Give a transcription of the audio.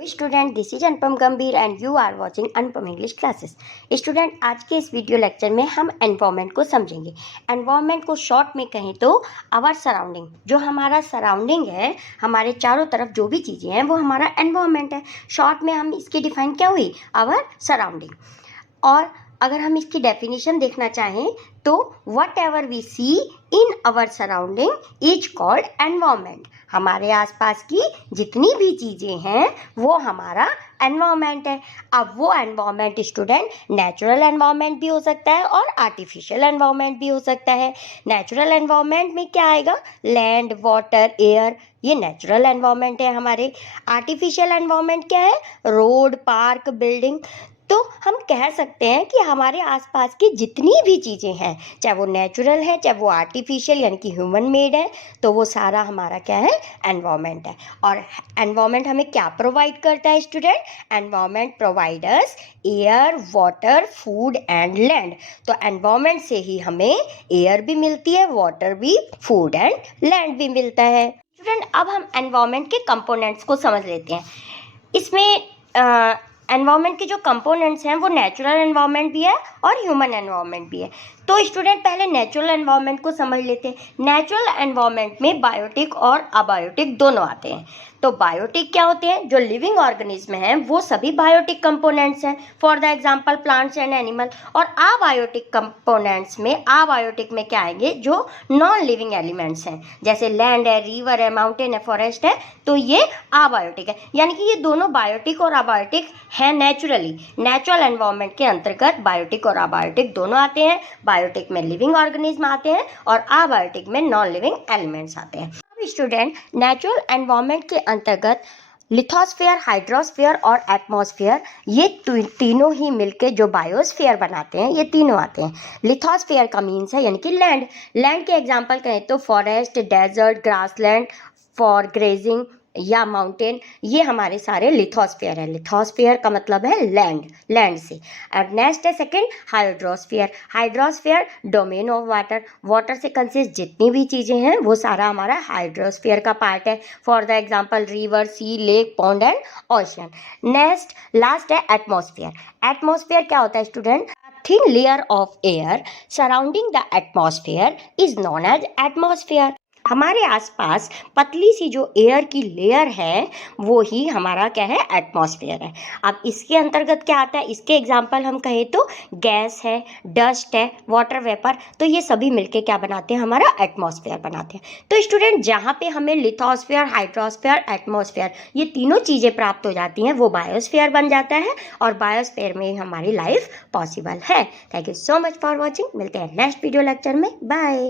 Student, this is Anupam Gambhir and you are watching Anupam English classes. Student, आज के इस video lecture में हम एनवायरनमेंट को समझेंगे। एनवायरनमेंट को शॉर्ट में कहें तो आवर सराउंडिंग, जो हमारा सराउंडिंग है, हमारे चारों तरफ जो भी चीज़ें हैं वो हमारा एनवायरनमेंट है। शॉर्ट में हम इसकी डिफाइन क्या हुई, आवर सराउंडिंग। और अगर हम इसकी डेफिनेशन देखना चाहें तो whatever we see in our surrounding is called environment. हमारे आसपास की जितनी भी चीज़ें हैं वो हमारा एनवायरनमेंट है। अब वो एनवायरनमेंट स्टूडेंट नेचुरल एनवायरनमेंट भी हो सकता है और आर्टिफिशियल एनवायरनमेंट भी हो सकता है। नेचुरल एनवायरनमेंट में क्या आएगा, लैंड, वाटर, एयर, ये नेचुरल एनवायरनमेंट है हमारे। आर्टिफिशियल एनवायरनमेंट क्या है, रोड, पार्क, बिल्डिंग। तो हम कह सकते हैं कि हमारे आसपास की जितनी भी चीज़ें हैं, चाहे वो नेचुरल है चाहे वो आर्टिफिशियल यानी कि ह्यूमन मेड है, तो वो सारा हमारा क्या है, एनवायरनमेंट है। और एनवायरनमेंट हमें क्या प्रोवाइड करता है student, environment provide us air, water, food and land. तो एनवायरनमेंट से ही हमें एयर भी मिलती है, वाटर भी, फूड एंड लैंड भी मिलता है। स्टूडेंट, अब हम एनवायरनमेंट के कंपोनेंट्स को समझ लेते हैं। इसमें एनवायरनमेंट के जो कंपोनेंट्स हैं वो नेचुरल एनवायरनमेंट भी है और ह्यूमन एनवायरनमेंट भी है। तो स्टूडेंट, पहले नेचुरल एनवायरनमेंट को समझ लेते हैं। नेचुरल एनवायरनमेंट में बायोटिक और अबायोटिक दोनों आते हैं। तो बायोटिक क्या होते हैं, जो लिविंग ऑर्गेनिज्म हैं वो सभी बायोटिक कंपोनेंट्स हैं, for the example plants and animal. और अबायोटिक कंपोनेंट्स में, अबायोटिक में क्या आएंगे, जो नॉन लिविंग एलिमेंट्स हैं, जैसे लैंड है, रिवर है, माउंटेन है, फॉरेस्ट है, तो ये अबायोटिक है। यानी कि ये दोनों बायोटिक और अबायोटिक हैं नेचुरली। नेचुरल एनवायरनमेंट के अंतर्गत बायोटिक और अबायोटिक दोनों आते हैं। बायोटिक में लिविंग ऑर्गेनिज्म आते हैं और अबायोटिक में नॉन लिविंग एलिमेंट्स आते हैं। अब स्टूडेंट, नेचुरल एनवायरनमेंट के अंतर्गत लिथोस्फीयर, हाइड्रोस्फीयर और एटमॉस्फेयर, ये तीनों ही मिलके जो बायोस्फीयर बनाते हैं, ये तीनों आते हैं। लिथोस्फीयर का मीन्स है यानी कि लैंड। लैंड के एग्जांपल कहें तो forest, desert, grassland for grazing या माउंटेन, ये हमारे सारे लिथोस्फीयर है। लिथोस्फीयर का मतलब है लैंड, लैंड से। और नेक्स्ट है second hydrosphere. Hydrosphere domain of water, water से कंसिस्ट जितनी भी चीज़ें हैं वो सारा हमारा हाइड्रोस्फीयर का पार्ट है, for the example river, sea, lake, pond and ocean. Next last है एटमॉस्फेयर। एटमॉस्फेयर क्या होता है student, thin layer of air surrounding the atmosphere is known as atmosphere. हमारे आसपास पतली सी जो एयर की लेयर है वो ही हमारा क्या है, एटमॉस्फेयर है। अब इसके अंतर्गत क्या आता है, इसके एग्जांपल हम कहें तो गैस है, डस्ट है, वाटर वेपर, तो ये सभी मिलके क्या बनाते हैं, हमारा एटमॉस्फेयर बनाते हैं। तो स्टूडेंट, जहाँ पे हमें लिथोस्फेयर, हाइड्रोस्फेयर, एटमॉस्फेयर ये तीनों चीज़ें प्राप्त हो जाती हैं वो बायोस्फेयर बन जाता है और बायोस्फेयर में हमारी लाइफ पॉसिबल है। Thank you so much for watching. मिलते हैं नेक्स्ट वीडियो लेक्चर में। बाय।